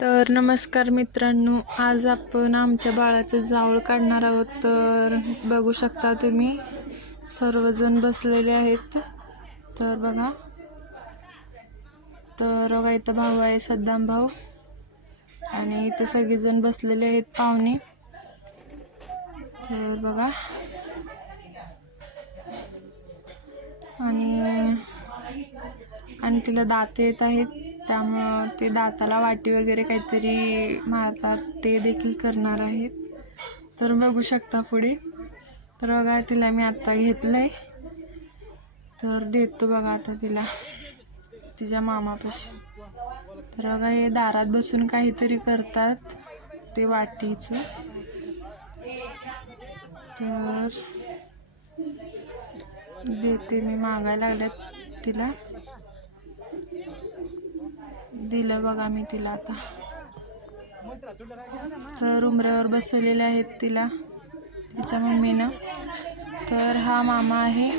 तर नमस्कार मित्रांनो, आज आपण आमच्या बाळाचं जावळ काढणार आहोत. तर बघू शकता तुम्ही सर्वजण बसलेले आहेत. तर बघा, तर बघा इथं भाऊ आहे, सद्दाम भाऊ, आणि इथं सगळेजण बसलेले आहेत पाहुणे. तर बघा, आणि तिला दात येत आहेत, त्यामुळं ते दाताला वाटी वगैरे काहीतरी मारतात, ते देखील करणार आहेत. तर बघू शकता पुढे. तर बघा, तिला मी आत्ता घेतलंय, तर देतो बघा आता तिला तिच्या मामापाशी. तर बघा, हे दारात बसून काहीतरी करतात ते वाटीचं. तर देते मी, मागायला लागल्यात तिला. दिलं बघा मी तिला आता. तर उंबऱ्यावर बसवलेले आहेत तिला तिच्या मम्मीनं. तर हा मामा आहे.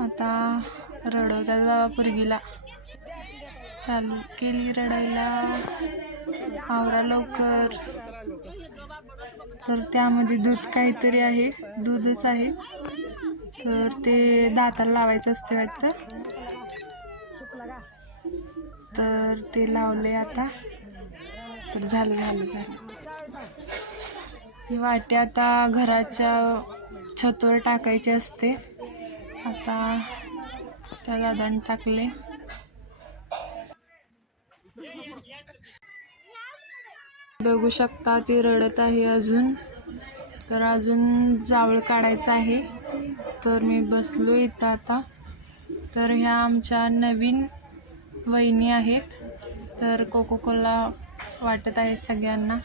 आता रडवतात बाबा पोरगीला, चालू केली रडायला, आवरा लवकर. तर त्यामध्ये दूध काहीतरी आहे, दूधच आहे. तर ते दाताला लावायचं असते वाटतं. तर ते लावले आता. तर झालं. ती वाटी आता घराच्या छतावर टाकायची असते. आता त्या दादाने टाकले. बघू शकता ती रडत आहे अजून. तर अजून जावळ काढायचं आहे. तर मी बसलो इथं आता. तर ह्या आमच्या नवीन वहिनी आहेत. तर कोको कोला वाटत आहे सगळ्यांना.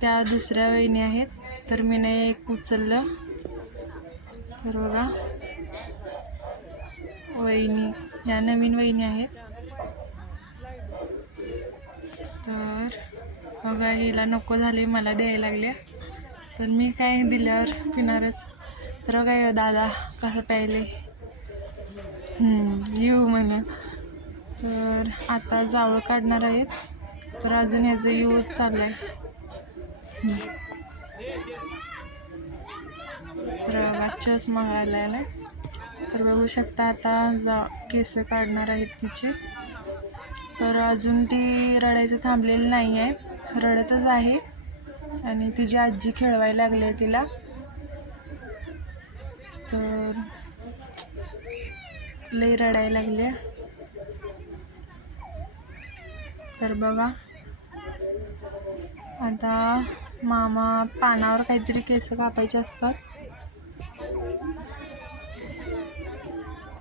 त्या दुसऱ्या वहिनी आहेत. तर मी एक उचललं. तर बघा, वहिनी ह्या नवीन वहिनी आहेत. तर बघा, हिला नको झाले, मला द्यायला लागल्या. तर मी काय दिल्यावर पिणारच. तर बघा दादा कसं प्यायले, येऊ म्हण. तर आता जावळ काढणार आहेत. तर अजून ह्याचं येऊच चालू आहे. बघा, चस मागायला. तर बघू शकता आता केस काढणार आहेत तिचे. तर अजून ती रडायचं थांबलेली नाही आहे, रडतच आहे. आणि तिची आजी खेळवायला लागली तिला. तर लई रडायला लागली. तर बघा, आता मामा पानावर काहीतरी केस कापायचे असतात.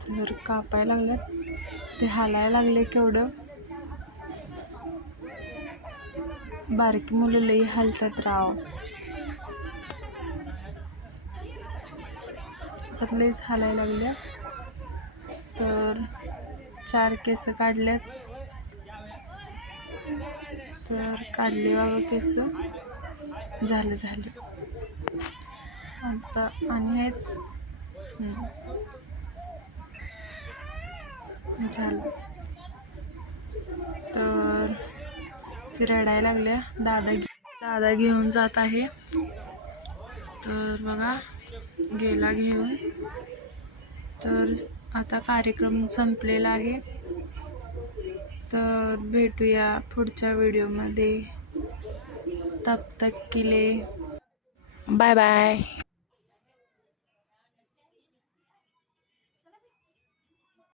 तर कापायला लागले, ते हालायला लागले केवढं. बारकी मुलं लई हालतात राव. तर लईच हालायला लागल्या. तर 4 केस काढल्यात. तर काढले बाबा केस. झालं आता. आणि हेच झालं. तर ती रडायला लागल्या. दादा घेऊन जात आहे. तर बघा, गेला घेऊन. तर आता कार्यक्रम संपलेला आहे. तर भेटूया पुढच्या व्हिडिओमध्ये. तब तक के लिए बाय बाय.